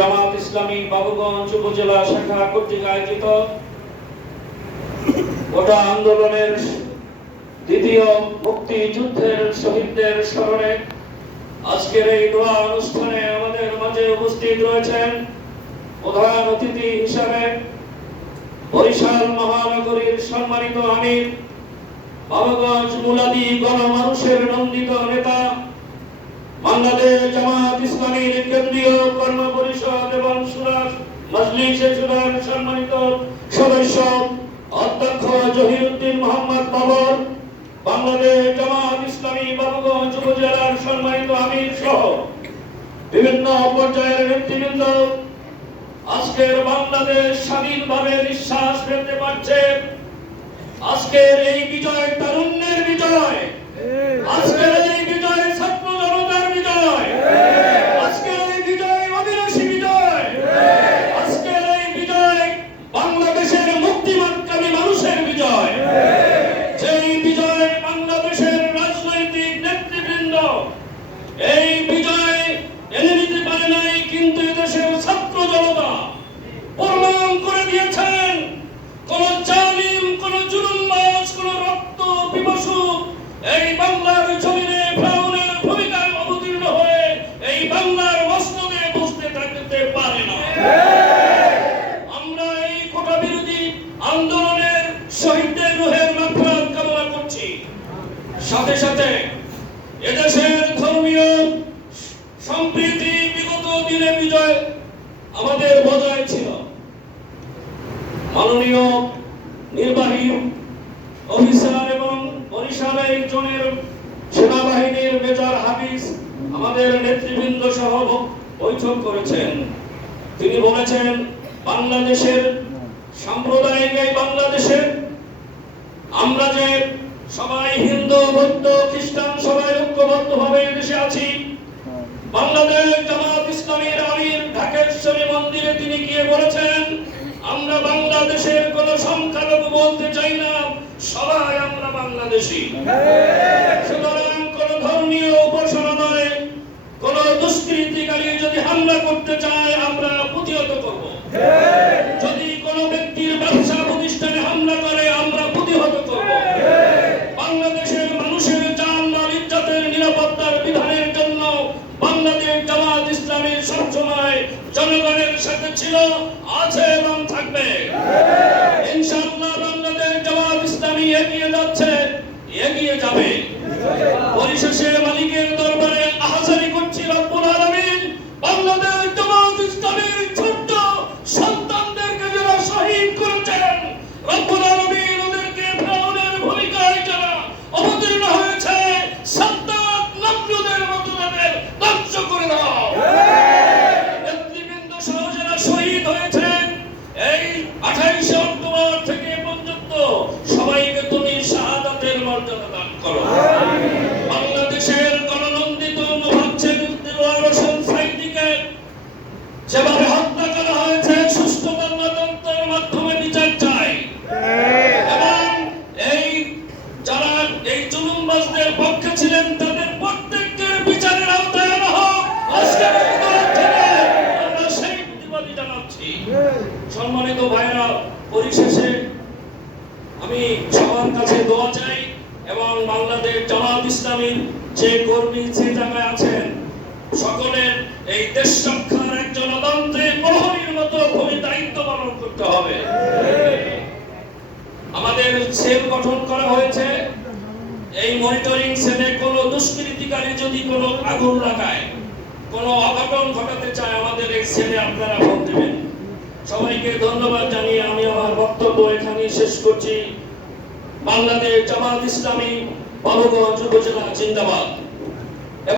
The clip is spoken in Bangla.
জামাত ইসলামী বাবুগঞ্জ উপজেলা শাখা কর্তৃক আয়োজিত গোটা আন্দোলনের দ্বিতীয় মুক্তিযুদ্ধের শহীদদের স্মরণে আজকের এই দোয়া অনুষ্ঠানে আমাদের মাঝে উপস্থিত রয়েছেন প্রধান অতিথি হিসাবে বরিশাল মহানগরীর সম্মানিত আমির, বাবুগঞ্জ মুলাদি গণমানুষের নন্দিত নেতা, বাংলাদেশ জামাত ইসলামীর কেন্দ্রীয় কর্ম পরিষদ এবং মজলিসে সুরার সম্মানিত সদস্য অধ্যক্ষ জহিরুদ্দিন মোহাম্মদ বাবর, বাংলাদেশ জামাত ইসলামী বাবুগঞ্জ উপজেলার সম্মানিত আমির সহ বিভিন্ন পর্যায়ের নেতৃবৃন্দ, আজকের বাংলাদেশ স্বাধীনভাবে নিঃশ্বাস ফেলতে পারছে। আজকের এই বিজয় তারুণ্যের বিজয়, আজকের এই বিজয় ছাত্র জনতার বিজয়, আজকের এই বিজয় আদিবাসী বিজয়, আজকের এই বিজয় বাংলাদেশের মুক্তিকামী মানুষের বিজয়। সেই বিজয় বাংলাদেশের রাজনৈতিক নেতৃবৃন্দ এই বিজয় এনে নিতে পারে নাই, কিন্তু দেশের ছাত্র জনতা প্রমাণ করে দিয়েছেন কোন জালিম, কোন জুলুমবাজ, কোন রক্ত পিপাসু এই বাংলার জমিনে ফেরাউনের ভূমিকায় অবতীর্ণ হয়ে এই বাংলার মস্তকে বসতে থাকতে পারে না। আমরা এই কোটা বিরোধী আন্দোলনের শহীদদের রুহের মাগফিরাত কামনা করছি। সাথে সাথে এদেশের ধর্মীয় সম্প্রীতি বিগত দিনে বিজয় আমাদের বজায় ছিল। মাননীয় নির্বাহী অফিসার এবং বরিশালের জনের সেনাবাহিনীর মেজর হাফিজ আমাদের নেতৃবৃন্দ সহ বৈঠক করেছেন। তিনি বলেছেন বাংলাদেশের সাম্প্রদায়িক এই বাংলাদেশের আমরা যে সবাই হিন্দু, বৌদ্ধ, খ্রিস্টান সবাই ঐক্যবদ্ধভাবে দেশে আছি। বাংলাদেশ জামাত ইসলামীর আমির ঢাকেশ্বরী মন্দিরে তিনি গিয়ে বলেছেন আমরা বাংলাদেশের কোন সংখ্যালঘু বলতে চাই না, সবাই আমরা বাংলাদেশী। সুতরাং কোন ধর্মীয় উপাসনা নয়, কোন দুষ্কৃতিকারী যদি হামলা করতে চায় আমরা প্রতিহত করব। যদি কোন ব্যক্তির ব্যবসা প্রতিষ্ঠানে হামলা করে আমরা প্রতিহত করব। বাংলাদেশের মানুষের জান মাল ইজ্জতের নিরাপত্তার বিধানের জন্য বাংলাদেশ জামাত ইসলামী সবসময় জনগণের সাথে ছিল, আছে এবং থাকবে। ইনশাআল্লাহ বাংলাদেশ জামাত ইসলামী এগিয়ে যাচ্ছে, এগিয়ে যাবে। পরিশেষে মালিকের দরবারে আহাজারি করছি রব্বুল আলামিন বাংলাদেশ জামাত ইসলামীর ছোট্ট সন্তানদেরকে যারা শহীদ করেছেন, রব্বুল আলামিন ওদেরকে ফেরাউনের ভূমিকায় যারা অবতীর্ণ হয়েছে সাদ্দাত নমরুদের মতো তাদের ধ্বংস করে দাও। নেতৃবৃন্দ সহ যারা শহীদ হয়েছেন এই 28 অক্টোবর থেকে পর্যন্ত সবাইকে তুমি শাহাদাতের মর্যাদা দান করো। বাংলাদেশের গণনন্দিত মুফাজ্জের দেওয়ার হোসেন সাইদিকে যেভাবে হত্যা করা হয়েছে সুষ্ঠু তদন্তের মাধ্যমে বিচার চাই এবং এই যারা এই জুলুমবাজদের পক্ষে ছিলেন তাদের প্রত্যেকের বিচারের আওতায় আনা হোক। আজকের এই দোয়া থেকে আমরা সেই প্রতিবাদী জানাচ্ছি। সম্মানিত ভাইরা, পরিশেষে আমি সবার কাছে দোয়া চাই এবং বাংলাদেশ জামাত ইসলামীর যে কর্মী যে জায়গায় আছেন সকলের এই দেশ রক্ষার একজন অতন্ত্রের প্রহরীর মতো দায়িত্ব পালন করতে হবে। আমাদের সেল গঠন করা হয়েছে। এই মনিটরিং সেলে কোন দুষ্কৃতিকারী যদি কোনো আগুন লাগায়, কোনো অঘটন ঘটাতে চায়, আমাদের এই সেলে আপনারা ফোন দেবেন। সবাইকে ধন্যবাদ জানিয়ে আমি আমার বক্তব্য এখানেই শেষ করছি। বাংলাদেশ জামাত ইসলামী বাবুগঞ্জ উপজেলা জিন্দাবাদ।